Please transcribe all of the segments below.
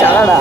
সারাটা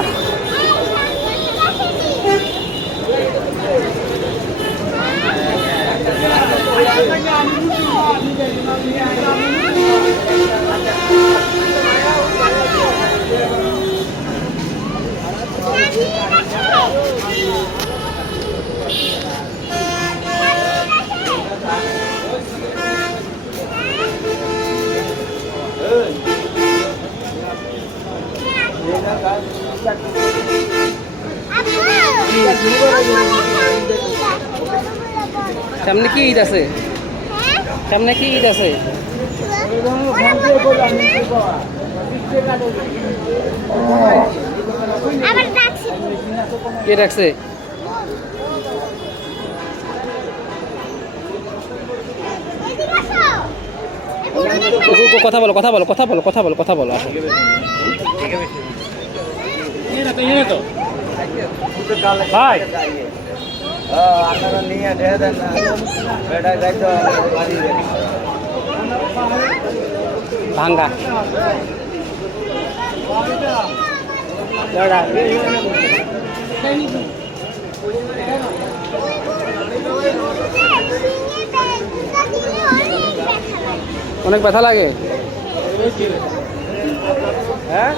সামনে কি ঈদ আছে? সামনে কি ঈদ আছে? কে ডাকছে? কথা বলো কথা বলো কথা বলো কথা বলো কথা বলো আসলে ভাই আপনারা নিয়ে ঢেলে দেন না বেটা যাইতো ভাঙ্গা অনেক ব্যথা লাগে। হ্যাঁ